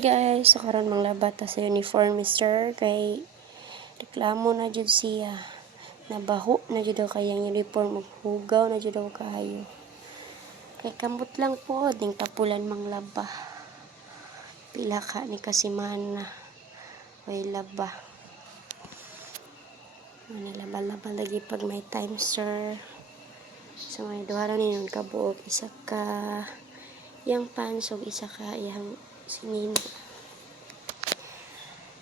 guys, so karon manglabata sa uniform Mr. kay reklamo na jud siya. Nabaho na jud daw kayang uniform ug hugaw na jud daw kayo. Kay kambot lang po ning tapulan manglaba. Pila ka ni kasimana. Way laba. Manilaba-laba lagi pag may time sir. So may duha ra ninyo kabuok, isa ka yang pansog, isa ka yang sinin.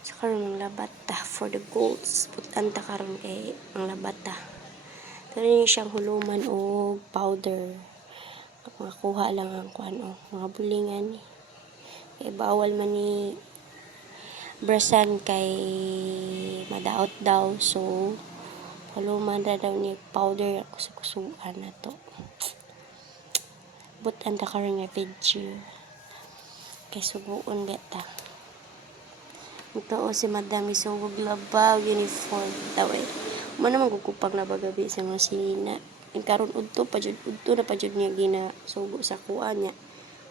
So karon manglabata for the goals. Putan ta karon kay manglabata. Tani siyang huluman o powder. Makakuha lang ang mga bulingan. Kay bawal man ni brasan kay madaot daw. So huluman ra daw ni powder ako sa kusuan na to. Butan ta karon nga video. Kay subuon beta. Ito o si Madam isugog labaw uniform daw eh. Mano man gugupang na bagabi sa mga sinina. Ang karon udto na pa jud niya gina sugo sa kuan niya.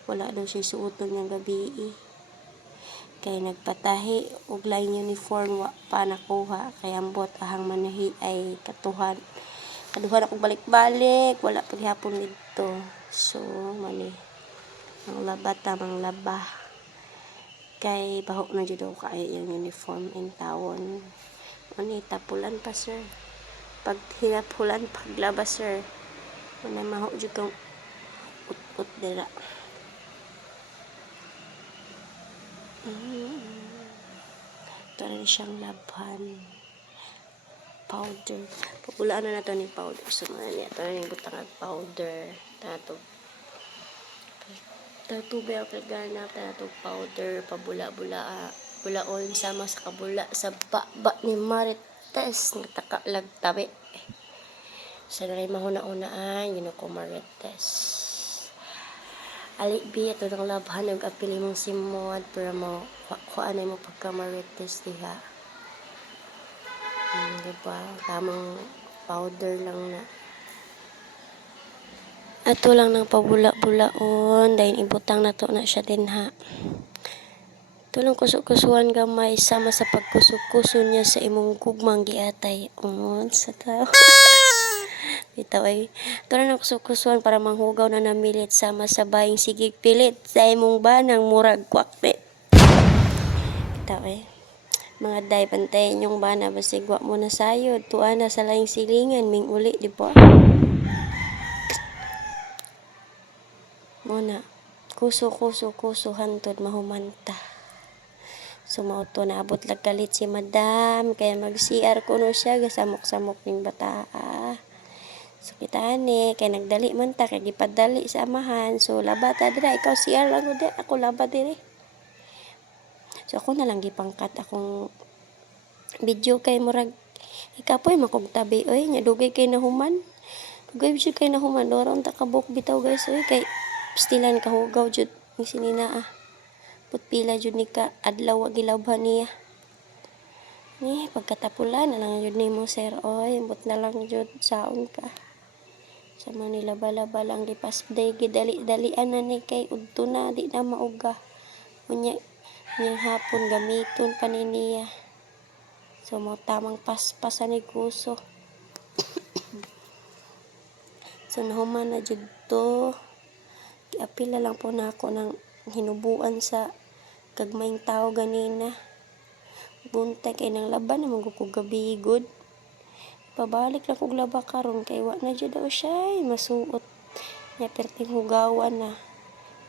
Wala daw siya suoton nga gabi eh. Kay nagpatahi og lain uniform wa pa nakuha kay ambot ahang manahi ay katuhan. Kaduhan ako balik-balik, wala paghapon dito. So mani ang labata manglaba. Kay baho na jud daw kaayo yung uniform in tawon. Ani tapulan pa sir. Pag hinapulan paglaba sir. Ana maho jud kang ut-ut dira. Tara siyang labhan. Powder. Papulaan na nato ni powder. So mali ato ni butang powder. Tato ba ang ganap tato powder pabula-bula bulaon sama sa kabula sa baba ni Marites natakalag tabi. Sa naray mahuna-unaan yun ako Marites. Alibi ito ng labhan ng apili mong simod pero mo kuanay mo pagka Marites diha. Diba? Tamang powder lang na. Ato lang ng pabula-bulaon dahil ibutang na to na siya din ha. Ito lang kusuk-kusuan gamay sama sa pagkusuk-kuso niya sa imong gugmang giatay. Sa tao. Bitaw ay. Ito lang kusuk-kusuan para manghugaw na namilit sama sa baying sigig pilit sa imong banang murag kwakte. Bitaw ay. Mga day pantayin yung bana basigwa mo na sayod. Tuan na sa laing silingan ming uli di ba? Muna, kuso hantod mahumanta. Sumauto na abot lag kalit si Madam kaya mag-CR kuno siya gasamok-samok ning bata. So kita ni kay nagdali man ta kay gipadali sa amahan. So labata dira ikaw CR lang gud ako laba diri. So ako na lang gipangkat akong video kay murag ikapoy makog tabi oy nya dugay kay nahuman. Dugay jud kay nahuman doron ta kabuk bitaw guys oy kay stilan kahugaw jud ni sinina putpila jud ni ka adlaw gilabhan niya ni pagkatapulan na lang jud nimo sir oy but na lang jud saon ka sa Manila bala-bala lang gipasday gidali-dalian na ni kay udto na di na mauga unya niyang hapon gamiton pa ni niya so mo tamang paspasan ni kuso so nahuman na jud to. Apila lang po na ako ng hinubuan sa gagmayng tao ganina. Buntay kay nang laban naman ko gabi good. Pabalik lang kog laba karon kay wa na jud daw siya masuot. Nya perting hugawan na.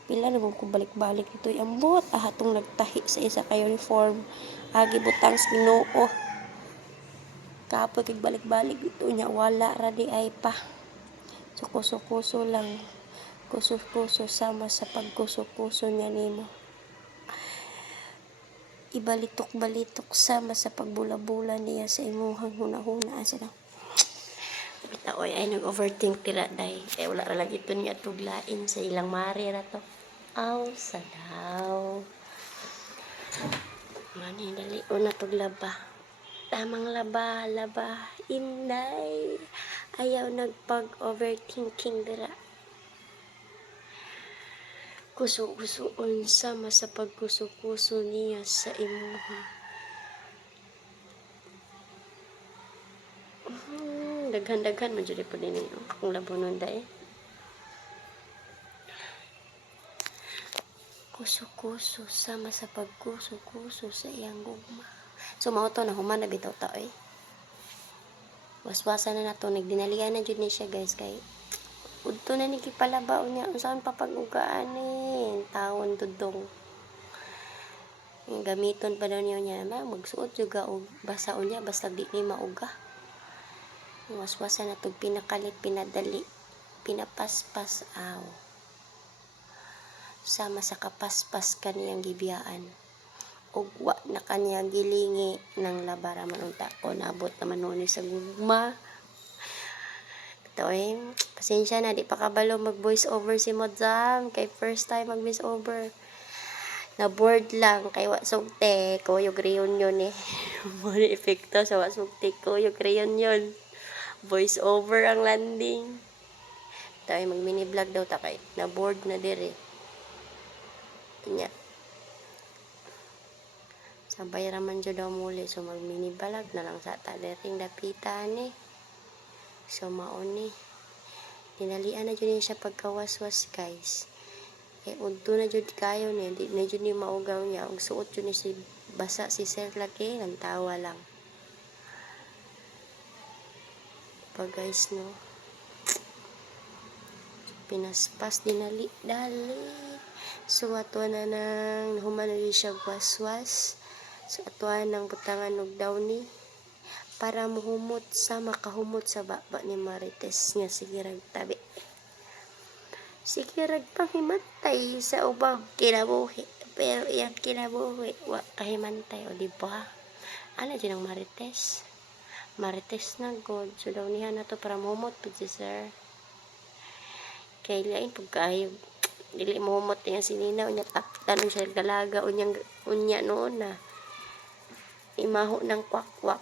Pila naman ko balik-balik ito'y ambot ahatong nagtahi sa isa ka uniform. Agi butang sa Ginoo. Kapoy kay balik-balik ito nya wala ra di ay pa. So kuso-kuso lang. Kuso-kuso sama sa pagkuso-kuso niya nimo. Ibalitok-balitok sama sa pagbula-bula niya sa imuhang huna-hunaan sila. Bitaw ay nag-overthink tira day. Kaya wala ra lagi ito niya tuglain sa ilang mari ra to. Aw, sa daw. Mani dali una tuglaba. Tamang laba, inday. Ayaw nagpag-overthinking dira. Kuso-kusoon sama sa pagkuso-kuso niya sa imuha. Daghan-daghan man jud po din kung labonon dai. Kuso-kuso sama sa pagkuso-kuso sa iyang gugma. So mao to na human na bitaw ta eh. Waswasan na nato, nagdinalian na jud ni siya guys kay udto na ni gipalabaw niya unsaon pa pag-ugaan ni tawon tudong. Gamiton pa daw niya magsuot juga og basa unya basta di ni mauga. Waswasan na tog pinakalit, pinadali, pinapaspas aw. Sama sa kapaspas kaniyang gibiyaan. Ug wa na kaniyang gilingi ng labara man unta ko nabot naman nun sa gugma. Ito pasensya na di pa kabalo mag voice over si Madam kay first time mag voice over. Na board lang kay wa sugte kuyog reunion eh. Mo epekto sa wa sugte kuyog reunion. Voice over ang landing. Tayo mag mini vlog daw ta kay na board na dire. Nya. Sabay raman jud daw muli so mag mini vlog na lang sa ta diring dapitan eh. So mao ni. Dinalian na jud siya pagkawaswas guys. Udto na jud kayo ni di na jud ni maugaw niya og suot jud ni si basa si Sir laki nang tawa lang. Pa guys no. Pinaspas dinali dali. So ato na nang human na siya waswas. So ato nang butangan og dawni para muhumot sa makahumot sa baba ni Marites nga sige rag tabi. Sige rag panghimatay sa ubang kinabuhi. Pero iyang kinabuhi wa kahimantay o di ba? Ano din ang Marites? Marites na god. So daw niya na to para muhumot pud si Sir. Kay lain pagkaayo dili muhumot niya sinina unya taktan siya galaga unya noon na imaho ng kwak-kwak.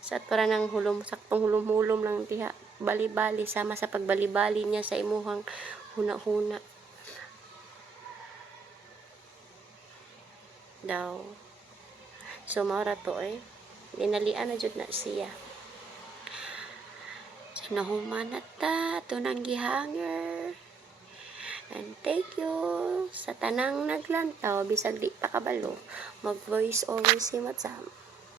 Sa para nang hulom saktong hulom-hulom lang diha bali-bali sama sa pagbali-bali niya sa imuhang huna-huna daw. So maura to dinalian na jud na siya. So nahuman na ta to nang gihanger. And thank you sa tanang naglantaw bisag di pa kabalo mag voice over si Matsam.